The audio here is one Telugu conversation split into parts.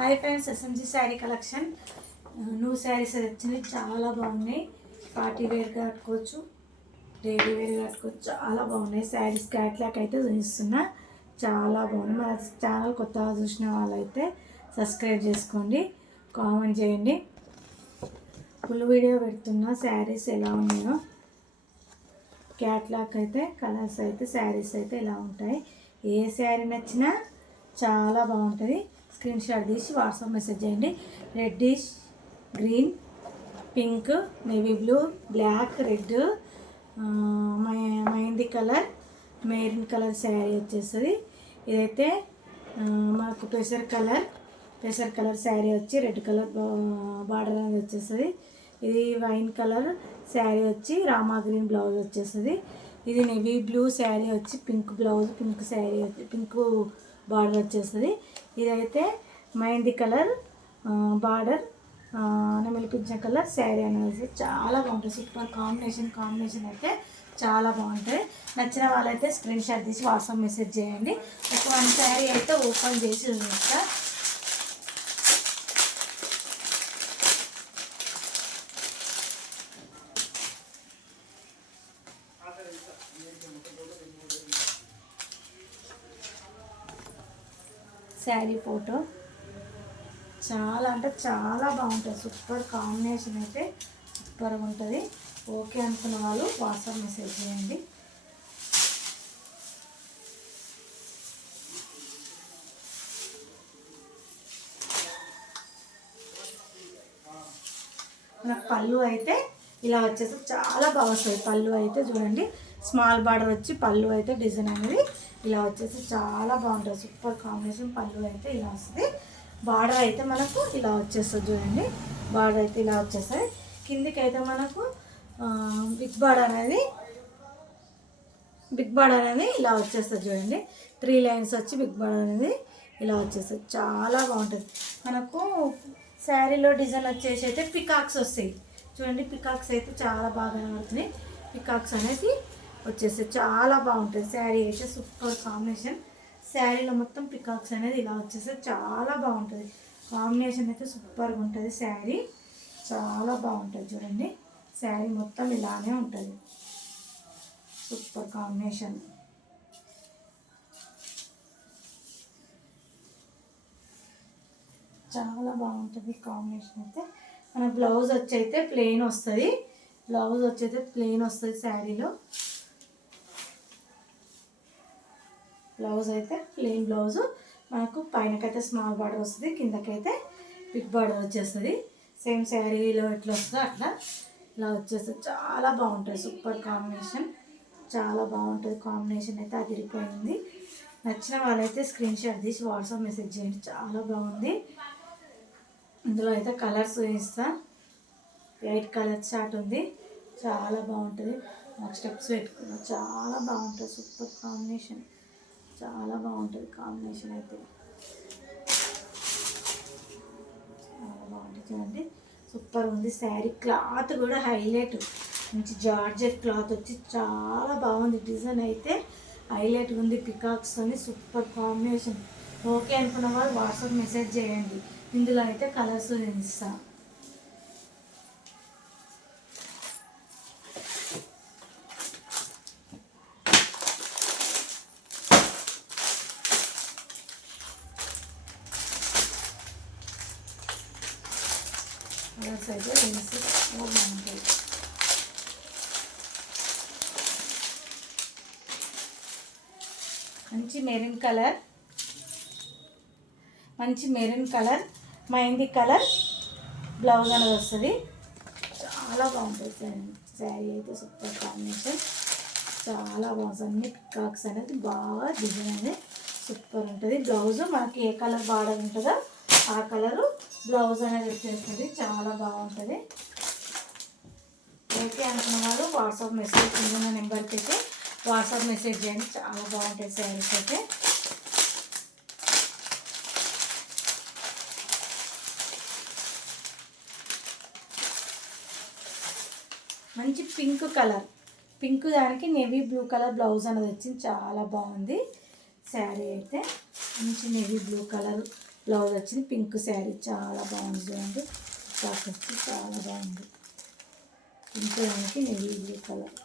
Hi friends, SMG sari collection new saris వచ్చింది. చాలా బాగున్నాయి. పార్టీ వేర్గా కట్టుకోవచ్చు, డైలీ వేర్గా కట్టుకోవచ్చు. చాలా బాగున్నాయి శారీస్. క్యాట్లాక్ అయితే చూపిస్తున్నా. చాలా బాగుంది. మన ఛానల్ కొత్తగా చూసిన వాళ్ళైతే సబ్స్క్రైబ్ చేసుకోండి, కామెంట్ చేయండి. ఫుల్ వీడియో పెడుతున్నా శారీస్ ఎలా ఉన్నాయో. క్యాట్లాక్ అయితే కలర్స్ అయితే శారీస్ అయితే ఎలా ఉంటాయి. ఏ శారీ నచ్చినా చాలా బాగుంటుంది. స్క్రీన్ షాట్ తీసి వాట్సాప్ మెసేజ్ చేయండి. Reddish, green, pink, navy blue, black, red, mehndi colour, maroon colour sari వచ్చేస్తుంది. ఇదైతే మాకు పెసర్ కలర్ శారీ వచ్చి రెడ్ కలర్ బార్డర్ అనేది వచ్చేస్తుంది. ఇది వైన్ కలర్ శారీ వచ్చి రామా గ్రీన్ బ్లౌజ్ వచ్చేస్తుంది. ఇది నేవీ బ్లూ శారీ వచ్చి పింక్ బ్లౌజ్, పింక్ శారీ వచ్చి పింక్ బార్డర్ వచ్చేస్తుంది. ఇదైతే మెహందీ కలర్ బార్డర్, నెమలిపించిన కలర్ శారీ అనేది చాలా బాగుంటుంది. సూపర్ కాంబినేషన్ అయితే చాలా బాగుంటుంది. నచ్చిన వాళ్ళైతే స్క్రీన్ షాట్ తీసి వాట్సాప్ మెసేజ్ చేయండి. ఒక వన్ శారీ అయితే ఓపెన్ చేసి చూస్తా. శారీ ఫోటో చాలా అంటే చాలా బాగుంటుంది. సూపర్ కాంబినేషన్ అయితే సూపర్గా ఉంటుంది. ఓకే అనుకున్న వాళ్ళు వాట్సాప్ మెసేజ్ చేయండి. మనకు పళ్ళు అయితే ఇలా వచ్చేసి చాలా బాగా వస్తుంది. పళ్ళు అయితే చూడండి, స్మాల్ బార్డర్ వచ్చి పళ్ళు అయితే డిజైన్ అనేది ఇలా వచ్చేసి చాలా బాగుంటుంది. Super combination. పళ్ళు అయితే ఇలా వస్తుంది. బార్డర్ అయితే మనకు ఇలా వచ్చేస్తుంది చూడండి. బార్డర్ అయితే ఇలా వచ్చేస్తుంది. కిందికి అయితే మనకు బిగ్ బార్డర్ అనేది ఇలా వచ్చేస్తుంది చూడండి. 3 లైన్స్ వచ్చి బిగ్ బార్డర్ అనేది ఇలా వచ్చేస్తుంది. చాలా బాగుంటుంది. మనకు శారీలో డిజైన్ వచ్చేసి అయితే పికాక్స్ వస్తాయి చూడండి. పికాక్స్ అయితే చాలా బాగా కనబడుతున్నాయి. పికాక్స్ అనేది వచ్చేసి చాలా బాగుంటుంది. శారీ అయితే సూపర్ కాంబినేషన్. శారీలో మొత్తం పికాక్స్ అనేది ఇలా వచ్చేసి చాలా బాగుంటుంది. కాంబినేషన్ అయితే సూపర్గా ఉంటుంది. శారీ చాలా బాగుంటుంది చూడండి. శారీ మొత్తం ఇలానే ఉంటుంది. Super combination. చాలా బాగుంటుంది కాంబినేషన్ అయితే. మన బ్లౌజ్ వచ్చి అయితే ప్లెయిన్ వస్తుంది. శారీలో బ్లౌజ్ అయితే ప్లెయిన్ బ్లౌజు. మనకు పైనకైతే స్మాల్ బార్డర్ వస్తుంది, కిందకైతే బిగ్ బార్డర్ వచ్చేస్తుంది. సేమ్ శారీలో ఎట్లా వస్తుందో అట్లా ఇలా వచ్చేస్తుంది. చాలా బాగుంటుంది. Super combination. చాలా బాగుంటుంది. కాంబినేషన్ అయితే అదిరిపోయింది. నచ్చిన వాళ్ళైతే స్క్రీన్ షాట్ తీసి వాట్సాప్ మెసేజ్ చేయండి. చాలా బాగుంది. ఇందులో అయితే కలర్స్ వేస్తా. 8 కలర్ చార్ట్ ఉంది. చాలా బాగుంటుంది. నాకు స్టెప్స్ పెట్టుకున్నా. చాలా బాగుంటుంది. Super combination. చాలా బాగుంటుంది కాంబినేషన్ అయితే. చాలా బాగుంటుంది చూడండి. సూపర్ ఉంది. శారీ క్లాత్ కూడా హైలైట్. మంచి జార్జెట్ క్లాత్ వచ్చి చాలా బాగుంది. డిజైన్ అయితే హైలైట్ ఉంది. పికాక్స్ అని సూపర్ కాంబినేషన్. ఓకే అనుకున్న వాళ్ళు వాట్సాప్ మెసేజ్ చేయండి. ఇందులో అయితే కలర్స్ ఇస్తాను. కలర్స్ అయితే బాగుంటాయి. మంచి maroon colour, mehndi colour blouse అనేది వస్తుంది. చాలా బాగుంటుంది శారీ అయితే. Super combination. చాలా బాగుంటుంది. అన్ని పికాక్స్ అనేది బాగా డిజైన్ అనేది సూపర్ ఉంటుంది. బ్లౌజ్ మనకి ఏ కలర్ బార్డర్ ఉంటుందో ఆ కలరు బ్లౌజ్ అనేది వచ్చేస్తుంది. చాలా బాగుంటుంది. ఓకే అనుకున్న వాళ్ళు వాట్సాప్ మెసేజ్ కింద నెంబర్కి అయితే వాట్సాప్ మెసేజ్ చేయండి. చాలా బాగుంటుంది శారీస్ అయితే. మంచి పింక్ దానికి నేవీ బ్లూ కలర్ బ్లౌజ్ అనేది వచ్చింది. చాలా బాగుంది శారీ అయితే. మంచి నేవీ బ్లూ కలర్ బ్లౌజ్ వచ్చింది. పింక్ శారీ చాలా బాగుంది చూడండి. ఫ్రాక్ వచ్చి చాలా బాగుంది. పింక్ దానికి నెవీ బ్లూ కలర్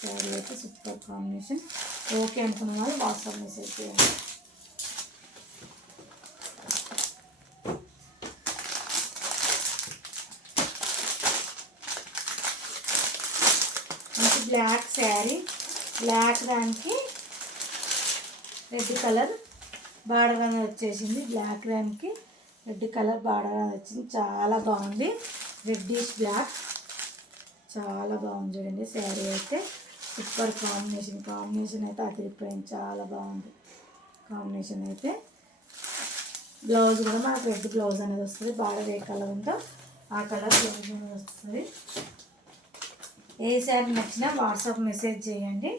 శారీ అయితే సూపర్ కాంబినేషన్. ఓకే అనుకున్న వాళ్ళు వాట్సాప్ మెసేజ్ చేయండి. మంచి బ్లాక్ శారీ, బ్లాక్ దానికి రెడ్ కలర్ బార్డర్ అనేది వచ్చేసింది. బ్లాక్ దానికి రెడ్ కలర్ బార్డర్ అనేది వచ్చింది. చాలా బాగుంది. రెడ్డిష్ బ్లాక్ చాలా బాగుంది చూడండి. శారీ అయితే సూపర్ కాంబినేషన్. కాంబినేషన్ అయితే అదిరిపోయింది. చాలా బాగుంది కాంబినేషన్ అయితే. బ్లౌజ్ కూడా మనకు రెడ్ బ్లౌజ్ అనేది వస్తుంది. బార్డర్ ఏ కలర్ ఉందో ఆ కలర్ బ్లౌజ్ అనేది వస్తుంది. ఏ శారీ నచ్చినా వాట్సాప్ మెసేజ్ చేయండి.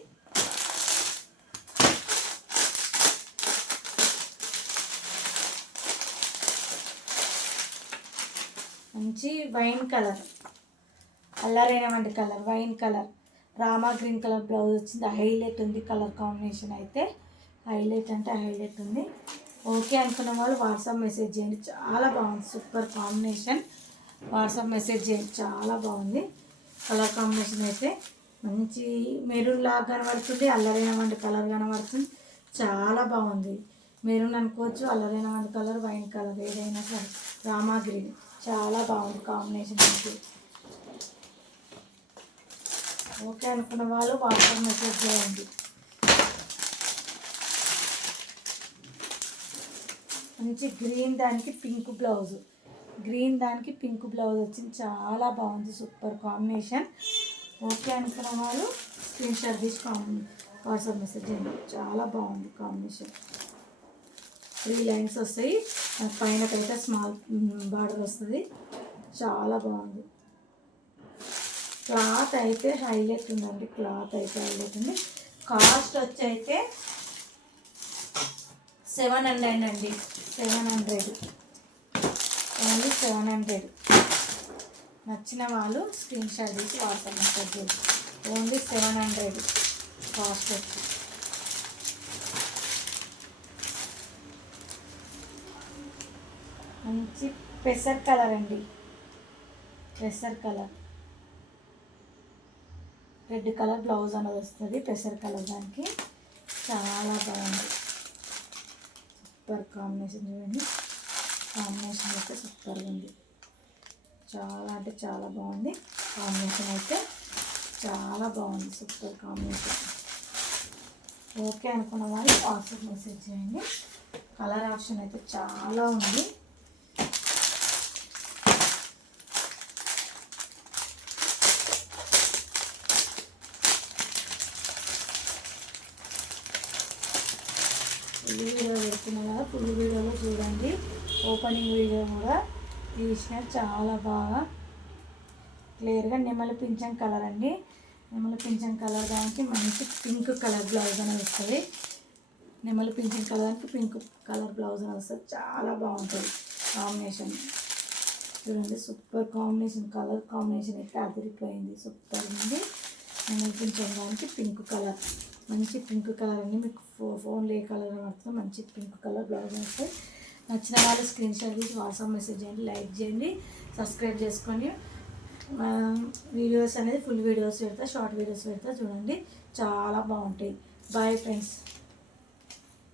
మంచి వైన్ కలర్, అల్లరైన వంటి colour, wine colour, Rama green colour blouse వచ్చింది. హైలైట్ ఉంది కలర్ కాంబినేషన్ అయితే. హైలైట్ అంటే హైలైట్ ఉంది. ఓకే అనుకున్న వాళ్ళు వాట్సాప్ మెసేజ్ చేయండి. చాలా బాగుంది. Super combination. వాట్సాప్ మెసేజ్ చేయండి. చాలా బాగుంది కలర్ కాంబినేషన్ అయితే. మంచి మెరూన్ లాగా కనబడుతుంది. అల్లరైన వంటి కలర్ కనబడుతుంది. చాలా బాగుంది. మెరూన్ అనుకోవచ్చు, అల్లరైన వంటి కలర్, వైన్ కలర్, ఏదైనా సరే. రామా గ్రీన్ చాలా బాగుంది కాంబినేషన్ అయితే. ఓకే అనుకున్న వాళ్ళు వాట్సాప్ మెసేజ్ చేయండి. మంచి గ్రీన్ దానికి పింక్ బ్లౌజ్, గ్రీన్ దానికి పింక్ బ్లౌజ్ వచ్చింది. చాలా బాగుంది. Super combination. ఓకే అనుకున్న వాళ్ళు స్క్రీన్ షాట్ తీసి వాట్సాప్ మెసేజ్ చేయండి. చాలా బాగుంది కాంబినేషన్. 3 లైన్స్ వస్తాయి. పైనకైతే స్మాల్ బార్డర్ వస్తుంది. చాలా బాగుంది. క్లాత్ అయితే హైలైట్ ఉందండి. క్లాత్ అయితే హైలైట్ ఉంది. కాస్ట్ వచ్చి అయితే 700 అండి. 700 ఓన్లీ 700. నచ్చిన వాళ్ళు స్క్రీన్ షాట్ తీసి వాట్సాప్ మెసేజ్ చేయండి. ఓన్లీ 700 కాస్ట్ వచ్చి. మంచి పెసర్ కలర్ అండి. పెసర్ కలర్, రెడ్ కలర్ బ్లౌజ్ అనేది వస్తుంది. పెసర్ కలర్ దానికి చాలా బాగుంది. సూపర్ కాంబినేషన్ చూడండి. కాంబినేషన్ అయితే సూపర్గా ఉంది. చాలా అంటే చాలా బాగుంది కాంబినేషన్ అయితే. చాలా బాగుంది. Super combination. ఓకే అనుకున్న వాళ్ళు వాట్సాప్ మెసేజ్ చేయండి. కలర్ ఆప్షన్ అయితే చాలా ఉంది. ఫుల్ వీడియో పెడుతున్నా కదా, ఫుల్ వీడియోలో చూడండి. ఓపెనింగ్ వీడియో కూడా తీసిన చాలా బాగా క్లియర్గా. నెమలి పింఛం కలర్ అండి. నెమలి పింఛం కలర్ దానికి మంచి పింక్ కలర్ బ్లౌజ్ అనేది వస్తుంది. నెమలి పింఛం కలర్ దానికి పింక్ కలర్ బ్లౌజ్ అనేది వస్తుంది. చాలా బాగుంటుంది కాంబినేషన్ చూడండి. Super combination. కలర్ కాంబినేషన్ అయితే అదిరిపోయింది. సూపర్ ఉంది. నెమలి పింఛం దానికి పింక్ కలర్, మంచి పింక్ కలర్ అండి. మీకు ఫోన్లో ఏ కలర్ పడుతుందో మంచి పింక్ కలర్ బ్లౌజ్ వస్తాయి. నచ్చిన వాళ్ళు స్క్రీన్ షాట్ తీసి వాట్సాప్ మెసేజ్ చేయండి. లైక్ చేయండి, సబ్స్క్రైబ్ చేసుకోండి. వీడియోస్ అనేది ఫుల్ వీడియోస్ పెడతా, షార్ట్ వీడియోస్ పెడతా చూడండి. చాలా బాగుంటాయి. Bye friends.